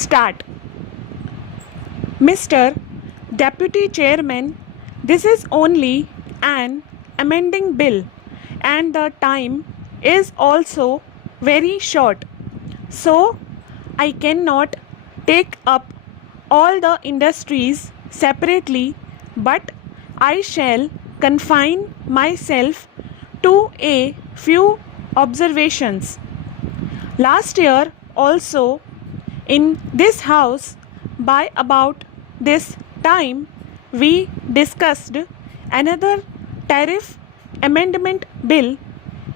Start. Mr. Deputy Chairman, this is only an amending bill and the time is also very short. So, I cannot take up all the industries separately, but I shall confine myself to a few observations. Last year also in this house by about this time we discussed another tariff amendment bill.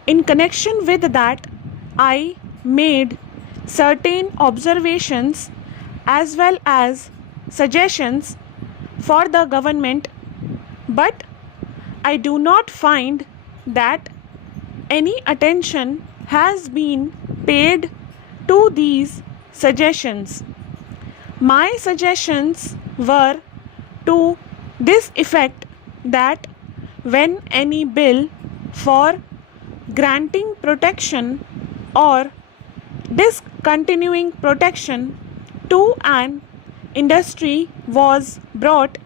In connection with that, I made certain observations as well as suggestions for the government, but I do not find that any attention has been paid to these suggestions. My suggestions were to this effect that when any bill for granting protection or discontinuing protection to an industry was brought,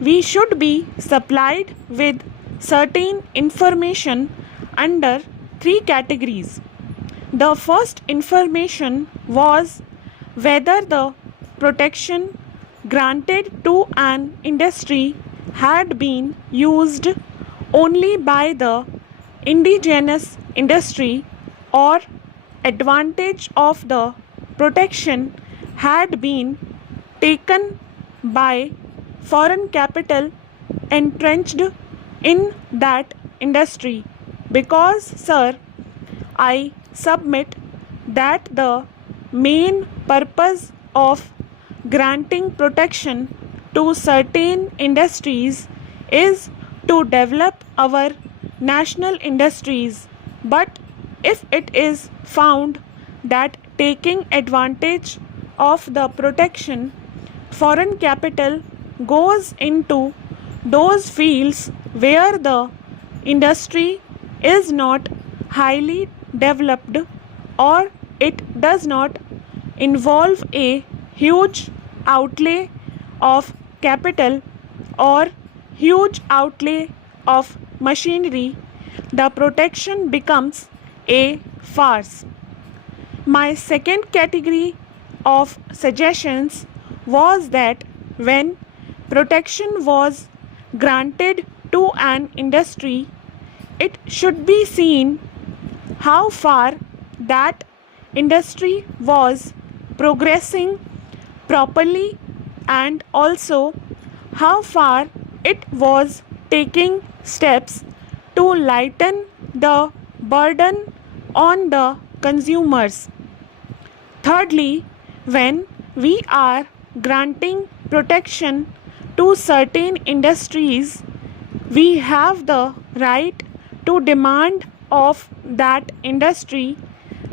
we should be supplied with certain information under three categories. The first information was whether the protection granted to an industry had been used only by the indigenous industry or advantage of the protection had been taken by foreign capital entrenched in that industry. Because, sir, I submit that the main purpose of granting protection to certain industries is to develop our national industries, but if it is found that taking advantage of the protection, foreign capital goes into those fields where the industry is not highly developed or it does not involve a huge outlay of capital or huge outlay of machinery, the protection becomes a farce. My second category of suggestions was that when protection was granted to an industry, it should be seen how far that industry was progressing properly and also how far it was taking steps to lighten the burden on the consumers. Thirdly, when we are granting protection to certain industries, we have the right to demand of that industry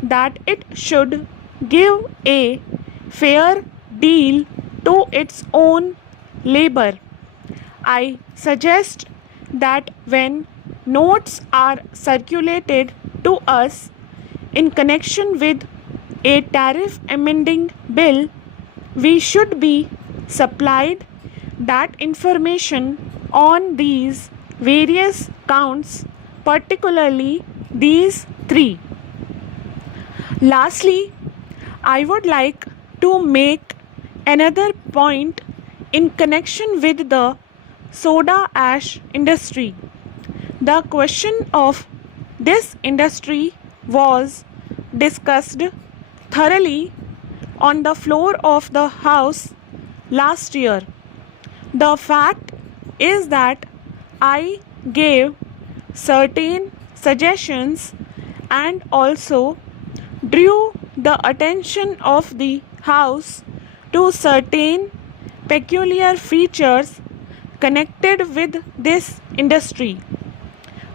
that it should give a fair deal to its own labor. I suggest that when notes are circulated to us in connection with a tariff amending bill, we should be supplied that information on these various counts, particularly these three. Lastly, I would like to make another point in connection with the soda ash industry. The question of this industry was discussed thoroughly on the floor of the House last year. The fact is that I gave certain suggestions and also drew the attention of the House to certain peculiar features connected with this industry.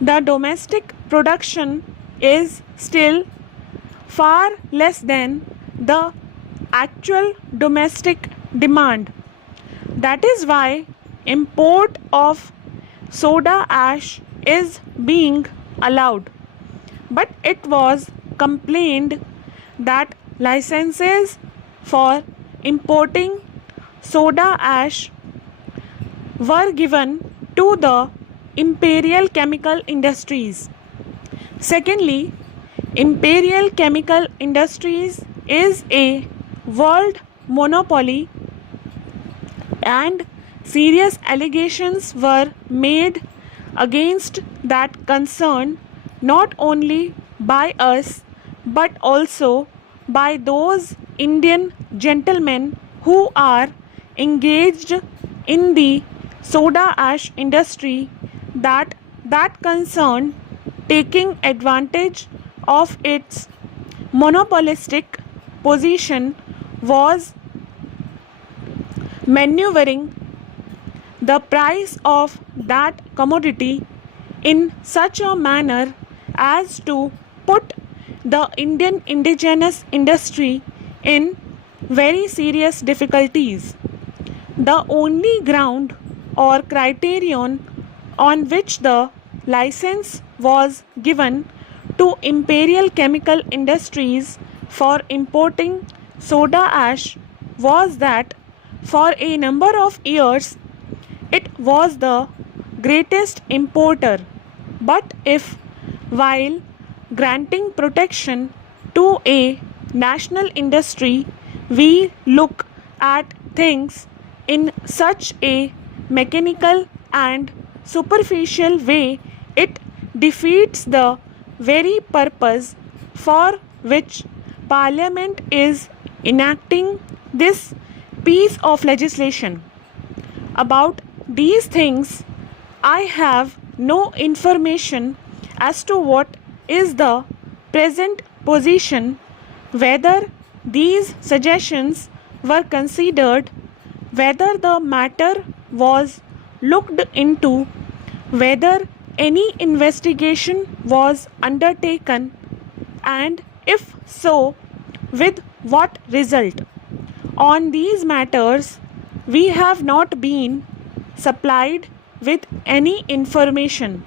The domestic production is still far less than the actual domestic demand. That is why import of soda ash is being allowed. But it was complained that licenses for importing soda ash were given to the Imperial Chemical Industries. Secondly, Imperial Chemical Industries is a world monopoly and serious allegations were made against that concern not only by us but also by those Indian gentlemen who are engaged in the soda ash industry, that concern taking advantage of its monopolistic position was maneuvering the price of that commodity in such a manner as to put the Indian indigenous industry in very serious difficulties. The only ground or criterion on which the license was given to Imperial Chemical Industries for importing soda ash was that for a number of years it was the greatest importer. But if, while granting protection to a national industry, we look at things in such a mechanical and superficial way, it defeats the very purpose for which Parliament is enacting this piece of legislation. About these things, I have no information as to what is the present position, whether these suggestions were considered, whether the matter was looked into, whether any investigation was undertaken, and if so, with what result. On these matters, we have not been supplied with any information.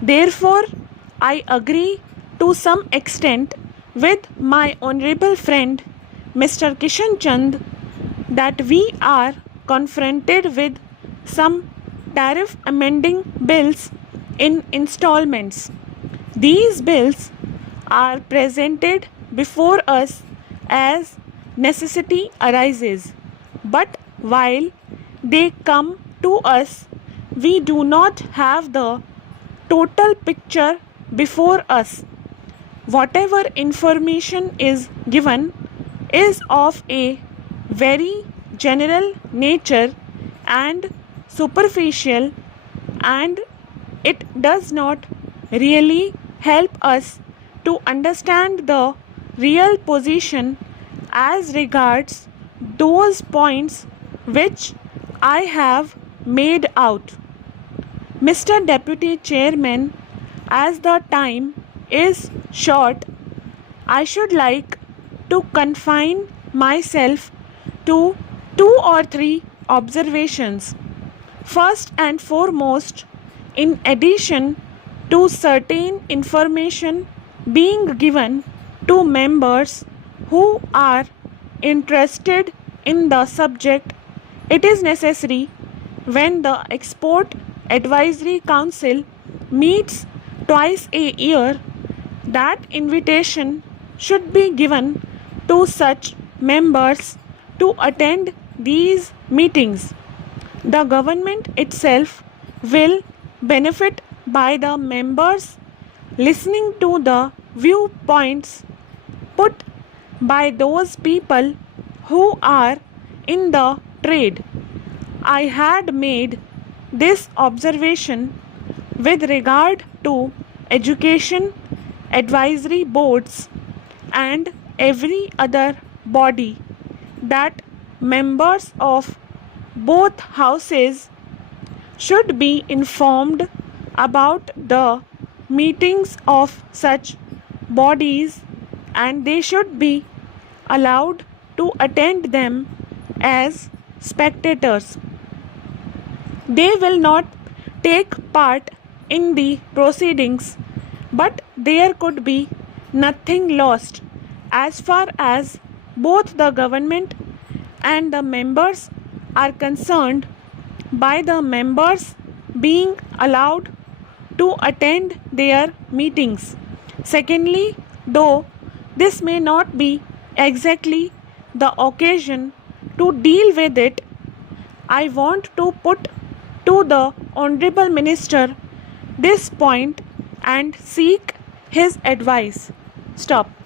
Therefore, I agree to some extent with my honorable friend Mr. Kishan Chand that we are confronted with some tariff amending bills in installments. These bills are presented before us as necessity arises, but while they come to us, we do not have the total picture before us. Whatever information is given is of a very general nature and superficial, and it does not really help us to understand the real position as regards those points which I have made out. Mr. Deputy Chairman, as the time is short, I should like to confine myself to 2 or 3 observations. First and foremost, in addition to certain information being given to members who are interested in the subject, it is necessary when the Export Advisory Council meets twice a year that invitation should be given to such members to attend these meetings. The government itself will benefit by the members listening to the viewpoints put by those people who are in the trade. I had made this observation with regard to education advisory boards and every other body that members of both houses should be informed about the meetings of such bodies, and they should be allowed to attend them as spectators. They will not take part in the proceedings, but there could be nothing lost as far as both the government and the members are concerned by the members being allowed to attend their meetings. Secondly, though this may not be exactly the occasion to deal with it, I want to put to the Honorable Minister this point and seek his advice. Stop.